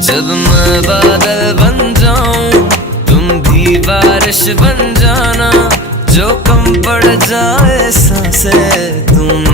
जब मैं बादल बन जाऊं तुम भी बारिश बन जाना, जो कम पड़ जाए सांसें तुम